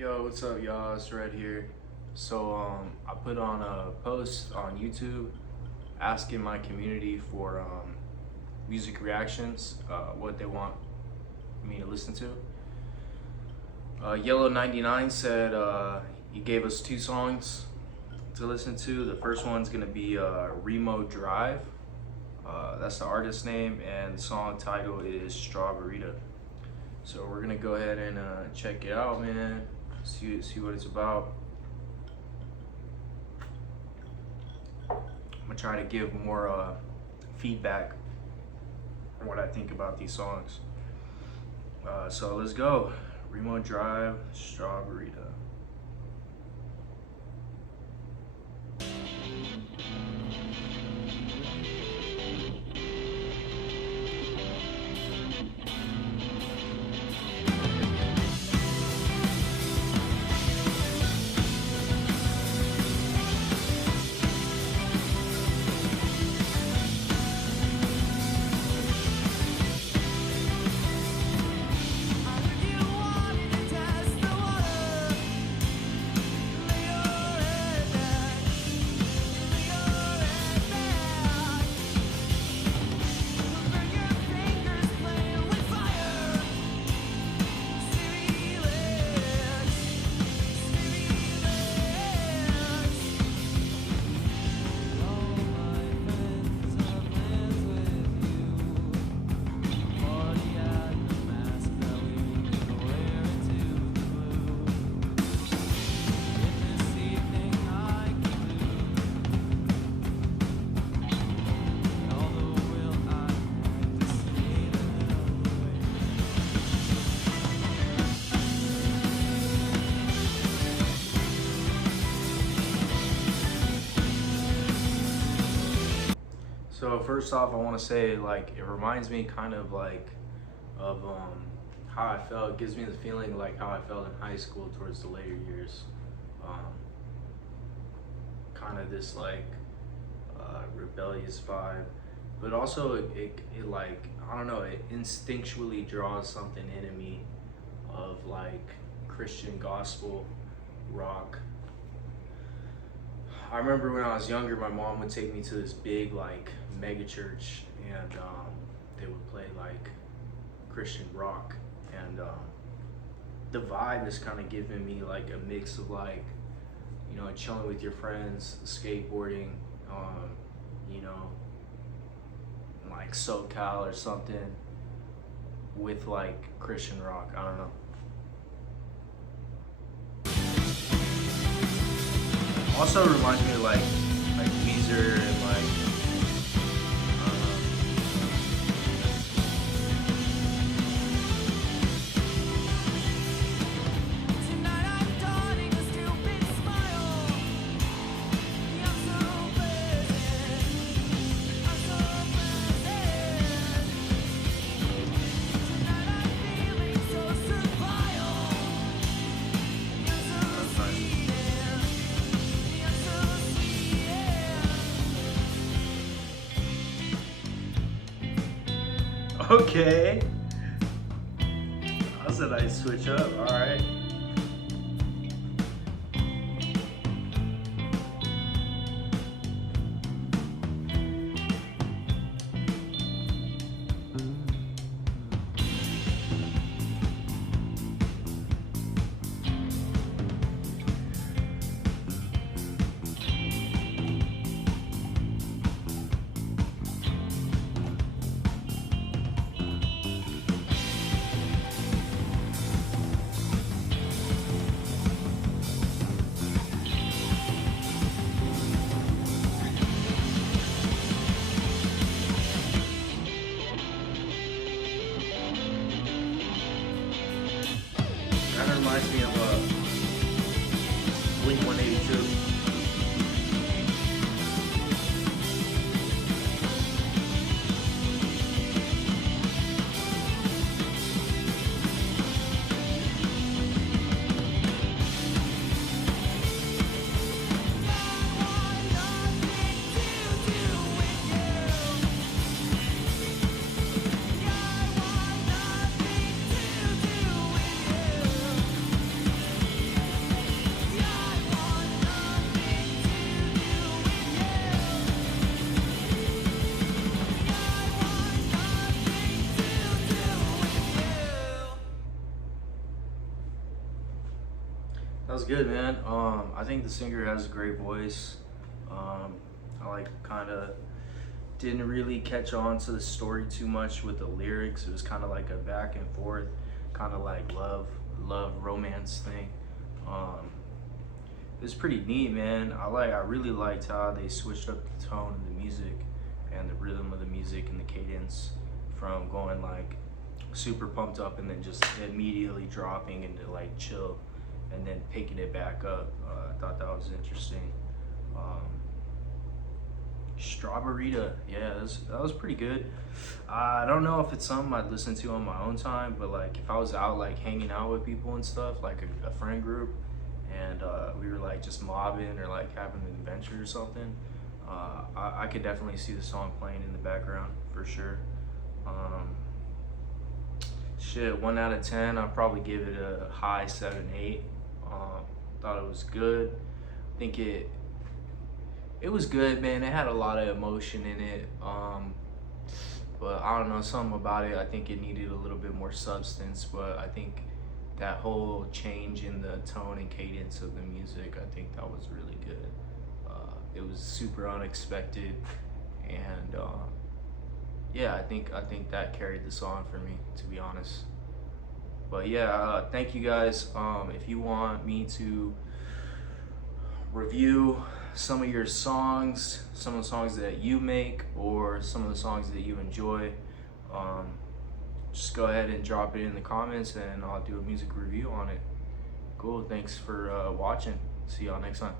Yo, what's up, y'all? It's Red here. I put on a post on YouTube asking my community for music reactions, what they want me to listen to. Yellow 99 said he gave us two songs to listen to. The first one's gonna be Remo Drive. That's the artist name, and the song title is Strawberita. So we're gonna go ahead and check it out, man. See what it's about. I'm gonna try to give more feedback on what I think about these songs. So let's go. Remo Drive, Strawberita. So first off, I want to say, like, it reminds me kind of like of how I felt. It gives me the feeling like how I felt in high school towards the later years. Kind of this like rebellious vibe, but also it like, I don't know, it instinctually draws something into me of like Christian gospel rock. I remember when I was younger, my mom would take me to this big like mega church, and they would play like Christian rock, and the vibe is kind of giving me like a mix of like, you know, chilling with your friends, skateboarding, you know, like SoCal or something with like Christian rock. I don't know. Also reminds me of like Weezer and like okay. That's a nice switch up, alright. Kind of reminds me of Blink 182. That was good, man. I think the singer has a great voice. I like kind of didn't really catch on to the story too much with the lyrics. It was kind of like a back and forth, kind of like love romance thing. Um, it was pretty neat, man. I really liked how they switched up the tone of the music and the rhythm of the music and the cadence from going like super pumped up and then just immediately dropping into like chill and then picking it back up. I thought that was interesting. Um, Strawberita, yeah, that was pretty good. I don't know if it's something I'd listen to on my own time, but like if I was out like hanging out with people and stuff, like a friend group, and we were like just mobbing or like having an adventure or something, I could definitely see the song playing in the background for sure. Um, Shit, 1 out of 10, I'd probably give it a high 7, 8. Thought it was good. I think it was good, man. It had a lot of emotion in it. But I don't know, something about it. I think it needed a little bit more substance. But I think that whole change in the tone and cadence of the music, I think that was really good. It was super unexpected, and yeah, I think that carried the song for me, to be honest. But yeah, thank you guys. If you want me to review some of your songs, some of the songs that you make, or some of the songs that you enjoy, just go ahead and drop it in the comments, and I'll do a music review on it. Cool. Thanks for watching. See y'all next time.